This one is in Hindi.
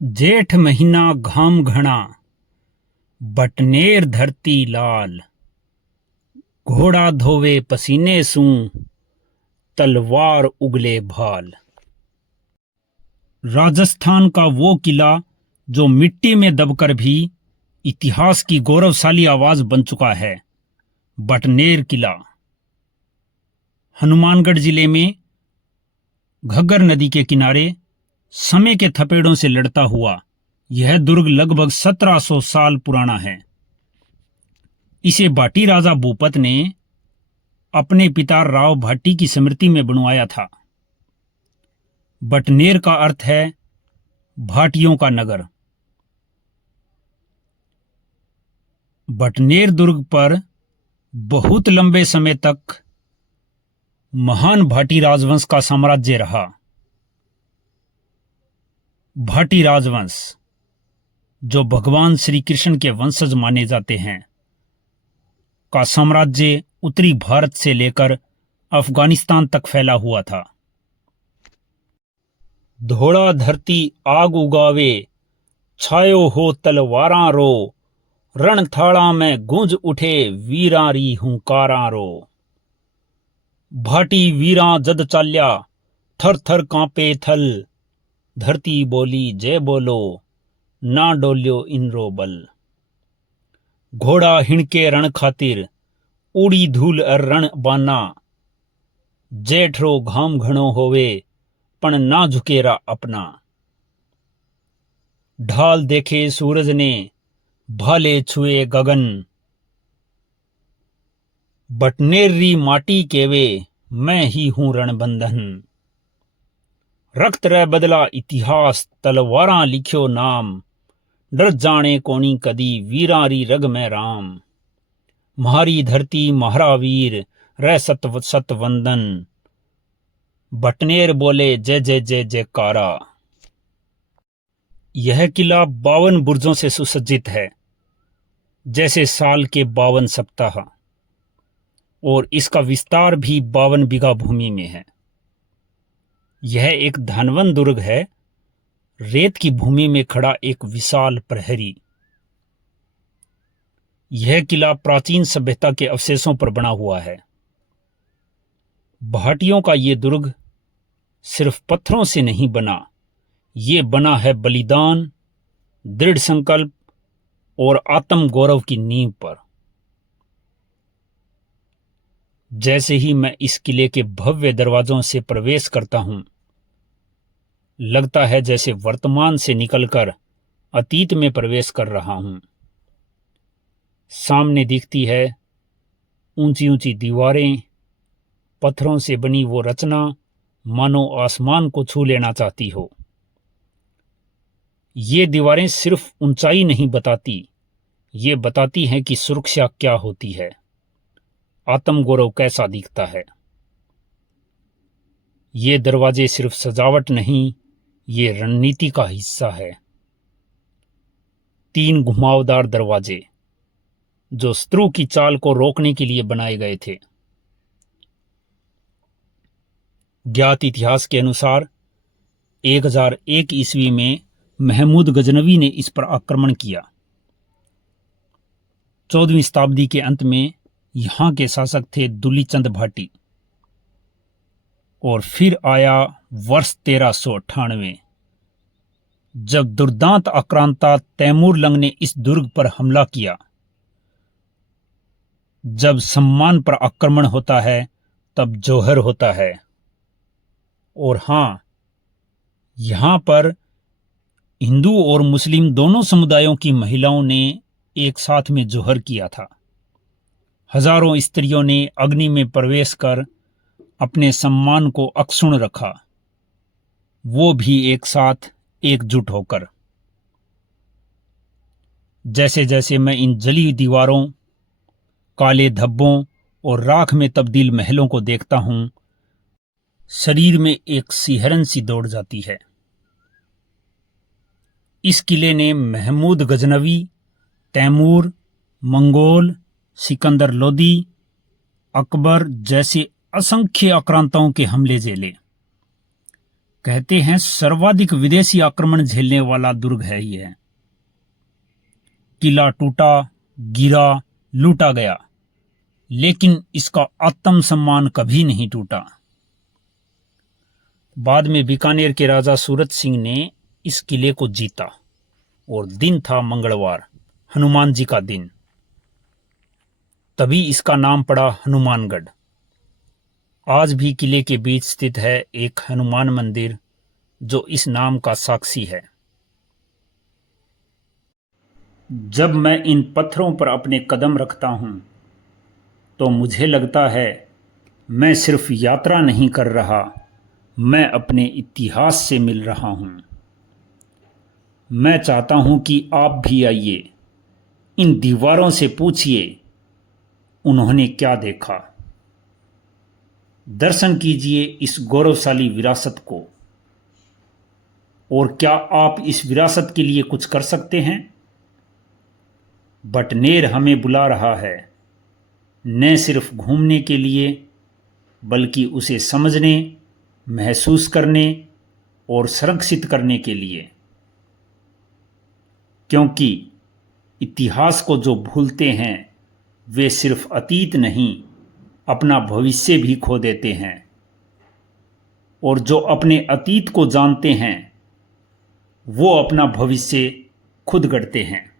जेठ महीना घाम घना, बटनेर धरती लाल। घोड़ा धोवे पसीने सूं, तलवार उगले भाल। राजस्थान का वो किला जो मिट्टी में दबकर भी इतिहास की गौरवशाली आवाज बन चुका है, बटनेर किला। हनुमानगढ़ जिले में घग्गर नदी के किनारे समय के थपेड़ों से लड़ता हुआ यह दुर्ग लगभग 1700 साल पुराना है। इसे भाटी राजा भूपत ने अपने पिता राव भाटी की स्मृति में बनवाया था। बटनेर का अर्थ है भाटियों का नगर। बटनेर दुर्ग पर बहुत लंबे समय तक महान भाटी राजवंश का साम्राज्य रहा। भाटी राजवंश, जो भगवान श्री कृष्ण के वंशज माने जाते हैं, का साम्राज्य उत्तरी भारत से लेकर अफगानिस्तान तक फैला हुआ था। धोड़ा धरती आग उगावे, छायो हो तलवारां रो, रण थाड़ा में गूंज उठे वीरारी हुंकारां रो। भाटी वीरां जद चाल्या, थर थर कांपे थल, धरती बोली जय बोलो, ना डोल्यो इनरो बल। घोड़ा हिणके रण खातिर, उड़ी धूल अर रण बाना, जेठरो घाम घणो होवे, पण ना झुकेरा अपना। ढाल देखे सूरज ने, भाले छुए गगन, बटनेरी माटी केवे, मैं ही हूं रणबंधन। रक्त रे बदला इतिहास, तलवारां लिख्यो नाम, डर जाने कोनी कदी वीरारी रग में राम। म्हारी धरती म्हारा वीर, रे सत सत वंदन, बटनेर बोले जय जय जय जयकारा। यह किला 52 बुर्जों से सुसज्जित है, जैसे साल के 52 सप्ताह, और इसका विस्तार भी 52 बीघा भूमि में है। यह एक धनवन दुर्ग है, रेत की भूमि में खड़ा एक विशाल प्रहरी। यह किला प्राचीन सभ्यता के अवशेषों पर बना हुआ है। भाटियों का ये दुर्ग सिर्फ पत्थरों से नहीं बना, ये बना है बलिदान, दृढ़ संकल्प और आत्म गौरव की नींव पर। जैसे ही मैं इस किले के भव्य दरवाजों से प्रवेश करता हूं, लगता है जैसे वर्तमान से निकलकर अतीत में प्रवेश कर रहा हूं। सामने दिखती है ऊंची ऊंची दीवारें, पत्थरों से बनी वो रचना मानो आसमान को छू लेना चाहती हो। ये दीवारें सिर्फ ऊंचाई नहीं बताती, ये बताती हैं कि सुरक्षा क्या होती है, आत्मगौरव कैसा दिखता है। ये दरवाजे सिर्फ सजावट नहीं, ये रणनीति का हिस्सा है। 3 घुमावदार दरवाजे जो शत्रु की चाल को रोकने के लिए बनाए गए थे। ज्ञात इतिहास के अनुसार 1001 ईस्वी में महमूद गजनवी ने इस पर आक्रमण किया। 14वीं शताब्दी के अंत में यहां के शासक थे दुलीचंद भाटी, और फिर आया वर्ष 1398, जब दुर्दांत आक्रांता तैमूर लंग ने इस दुर्ग पर हमला किया। जब सम्मान पर आक्रमण होता है तब जौहर होता है, और हां, यहां पर हिंदू और मुस्लिम दोनों समुदायों की महिलाओं ने एक साथ में जौहर किया था। हजारों स्त्रियों ने अग्नि में प्रवेश कर अपने सम्मान को अक्षुण्ण रखा, वो भी एक साथ एकजुट होकर। जैसे जैसे मैं इन जली दीवारों, काले धब्बों और राख में तब्दील महलों को देखता हूं, शरीर में एक सिहरन सी दौड़ जाती है। इस किले ने महमूद गजनवी, तैमूर, मंगोल, सिकंदर लोदी, अकबर जैसे असंख्य आक्रांताओं के हमले झेले। कहते हैं सर्वाधिक विदेशी आक्रमण झेलने वाला दुर्ग है यह। किला टूटा, गिरा, लूटा गया, लेकिन इसका आत्मसम्मान कभी नहीं टूटा। बाद में बीकानेर के राजा सूरत सिंह ने इस किले को जीता और दिन था मंगलवार, हनुमान जी का दिन। तभी इसका नाम पड़ा हनुमानगढ़। आज भी किले के बीच स्थित है एक हनुमान मंदिर जो इस नाम का साक्षी है। जब मैं इन पत्थरों पर अपने कदम रखता हूं तो मुझे लगता है मैं सिर्फ यात्रा नहीं कर रहा, मैं अपने इतिहास से मिल रहा हूं। मैं चाहता हूं कि आप भी आइए, इन दीवारों से पूछिए उन्होंने क्या देखा। दर्शन कीजिए इस गौरवशाली विरासत को। और क्या आप इस विरासत के लिए कुछ कर सकते हैं? बटनेर हमें बुला रहा है, न सिर्फ घूमने के लिए बल्कि उसे समझने, महसूस करने और संरक्षित करने के लिए। क्योंकि इतिहास को जो भूलते हैं वे सिर्फ अतीत नहीं, अपना भविष्य भी खो देते हैं। और जो अपने अतीत को जानते हैं वो अपना भविष्य खुद गढ़ते हैं।